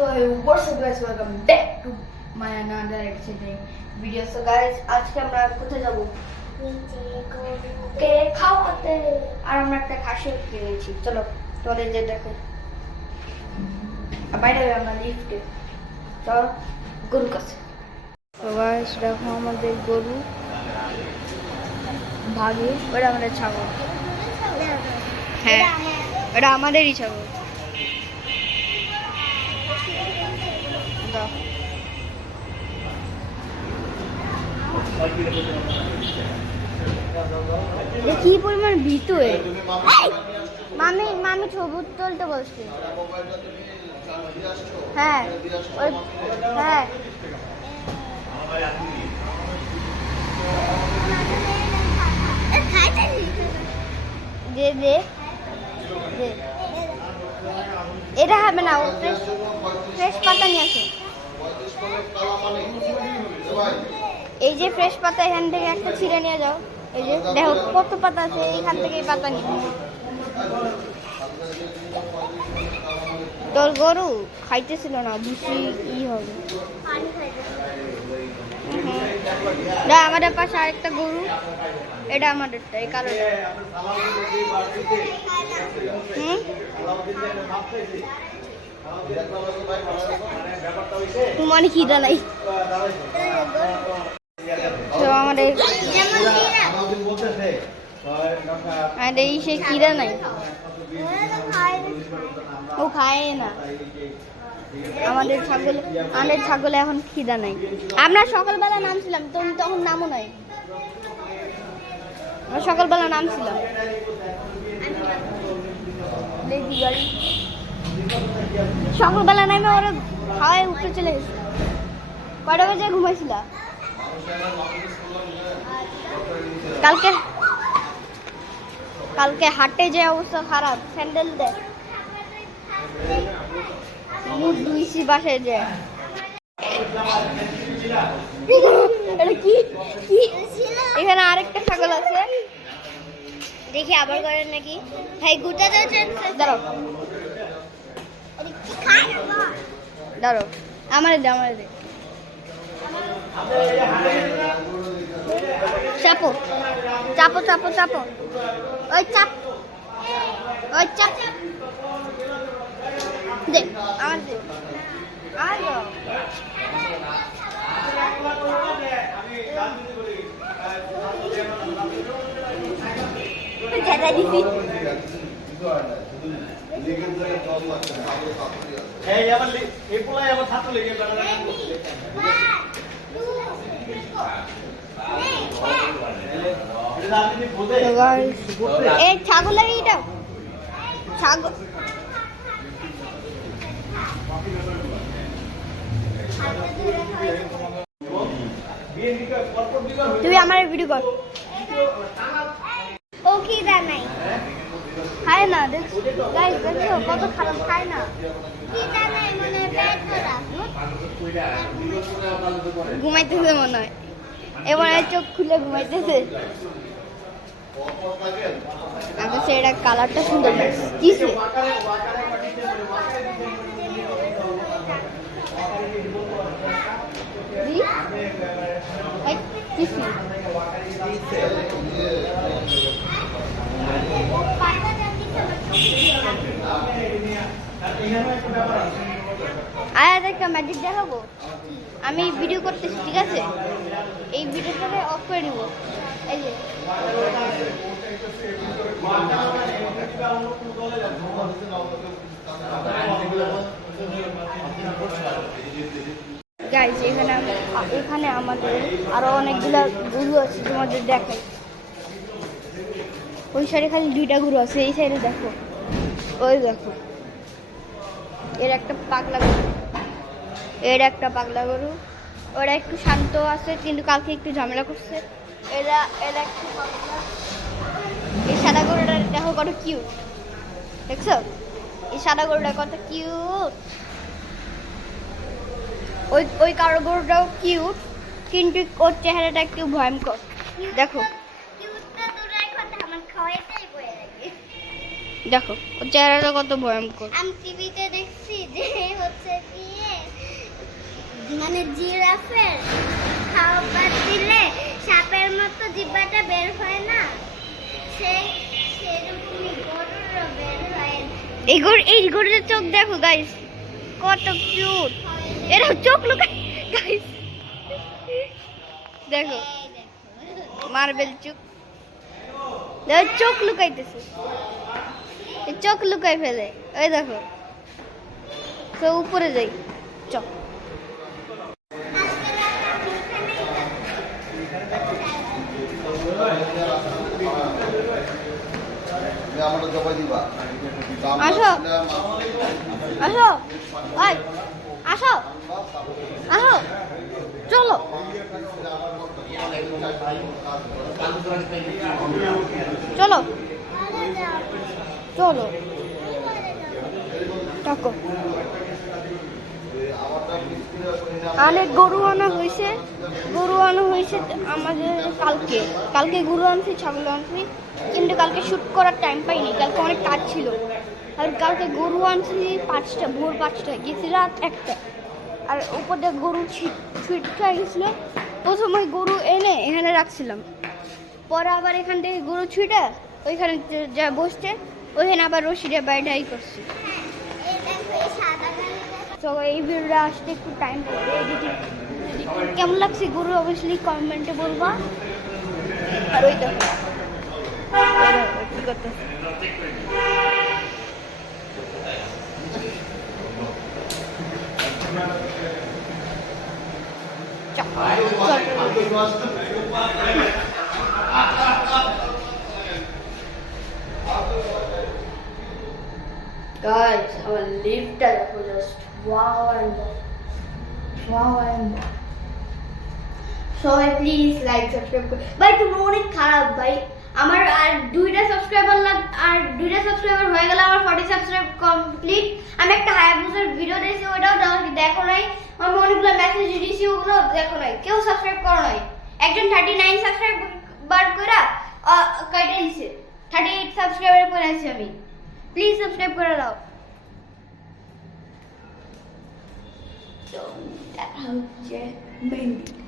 So what's up guys, welcome back to my another exciting video. So guys, আজকে আমরা কোথায় যাব? কে খাওয়াতে আর আমরা একটা খাসি কিনেছি। চলো চলে যে দেখো। বাইরে আমরা লিফটে। চলো গরু কাছে। তো গাইস দেখো আমাদের গরু ভাগে, ওটা আমাদের ছাগল। হ্যাঁ এটা আমাদেরই ছাগল। কি পরিমাণ ভীতু মামি মামি ছবি তুলতে বলছি। হ্যাঁ হ্যাঁ দে দে দে এটা হবে না, ফ্রেশ পাতা নিয়ে আসো। এই যে ফ্রেশ পাতা, এখান থেকে একটা ছিঁড়ে নিয়ে যাও। এই যে দেখো কত পাতা আছে, এইখান থেকে এই পাতা নিয়ে। তোর গরু খাইতেছিল না, ভুসি কি হবে। আমাদের পাশে আরেকটা গরু, এটা আমাদেরটা, এই কালোটা। তোমার খিদা নাই? আমাদের সে খিদা নাই, ও খায় না। আমাদের ছাগলে এখন খিদা নাই। আমরা সকালবেলা নামছিলাম, তখন নামও নাই। আমরা সকালবেলা নামছিলাম, দেখি গাড়ি সকালবেলা নামে ওরা খাওয়ায় উঠে চলে গেছে। কয়টা বাজে ঘুমাইছিল? কালকে হাটে যে অবস্থা খারাপ, স্যান্ডেল দেয় মুখ ধুইছি বাসায় যে। এখানে আরেকটা ছাগল আছে, দেখি আবার করেন নাকি। ভাই গুটা দাঁড়াও দাঁড়াও, আমার দে আমার দে। চাপো চাপো চাপো চাপো, ওই চাপ ওই চাপ দে আমার দে। এই ছাগলের এইটা ছাগল, তুই আমার ভিডিও কর। ও কি নাই খায় না, দেখছো কত খারাপ, খায় না। ঘুমাইতেছে মনে হয়, এবার চোখ খুলে ঘুমাইতেছে। সেটা কালারটা সুন্দর কিসে। আর একটা ম্যাজিক দেখাবো, আমি ভিডিও করতেছি, ঠিক আছে? এই ভিডিওটাকে অফ করে দিব। এই যে গাইস, এখানে আমাদের আরো অনেকগুলা গরু আছে, তোমাদের দেখাই। ওই সাইডে খালি দুইটা গরু আছে, এই সাইডে দেখো, ওই দেখো এর একটা পাগলা গরু, এর একটা পাগলা গরু। ওরা একটু শান্ত আছে, কিন্তু কালকে একটু ঝামেলা করছে। এরা একটু পাগলা। এই সাদা গরুটা দেখো কত কিউট, দেখছো? এই সাদা গরুটা কত কিউট। ওই কারো গরুটাও কিউট, কিন্তু ওর চেহারাটা একটু ভয়ঙ্কর। দেখো দেখো ওর চেহারাটা কত ভয়ঙ্কর। আমি টিভিতে দেখছি যে হচ্ছে কি যে জিরাফের খাবার দিলে সাপের মতো জিহ্বাটা বের হয় না, সেরকমই গরুরও বের হয়। এই গরুর চোখ দেখো গাইস, কত কিউট। এরা চোখ লুকায় গাইস, দেখো মার্বেল চোখ, চোখ লুকাইতেছে, চোখ লুকাই ফেলে। ওই দেখো, তো উপরে যাই, চল। আসো আসো, ওই আসো আসো, চলো চলো চলো, থাকো। অনেক গরু আনা হয়েছে, আমাদের কালকে গরু আনছি, ছাগল আনছি, কিন্তু কালকে শ্যুট করার টাইম পাইনি, কালকে অনেক কাজ ছিল। আর কালকে গরু আনছি 5টা, ভোর 5টায়, গেছি রাত 1টা। আর উপর দিয়ে গরু ছিটকায় গেছিলো। প্রথমে গরু এনে এখানে রাখছিলাম, পরে আবার এখান থেকে গরু ছুটে ওইখানে যা বসছে, ওইখানে আবার রশিটা বাইডাই করছি। তো এই ভিডিওটা আসতে একটু টাইম লাগবে, এডিটিং কেমন লাগছে গরু অবশ্যই কমেন্টে বলবা। আর ওই দেখো কি করতেছে, guys, our lift is just wow and wow and so please like subscribe ভাই। তুমি অনেক খারাপ ভাই, আমার আর 2টা সাবস্ক্রাইবার হয়ে গেল, আমার 40 সাবস্ক্রাইব কমপ্লিট। আমি একটা হায়াবুসার ভিডিও দিয়েছি, ওটাও দেখো নাই। আমি অনেকগুলো মেসেজ দিয়েছি, ওগুলো দেখো নাই, কেউ সাবস্ক্রাইব করো নাই। একজন 39 সাবস্ক্রাইবার করে কাইটা দিছে, 38 সাবস্ক্রাইবার করে আছি আমি। প্লিজ সাবস্ক্রাইব করে দাও। তো দেখা হচ্ছে মেহেন্দি।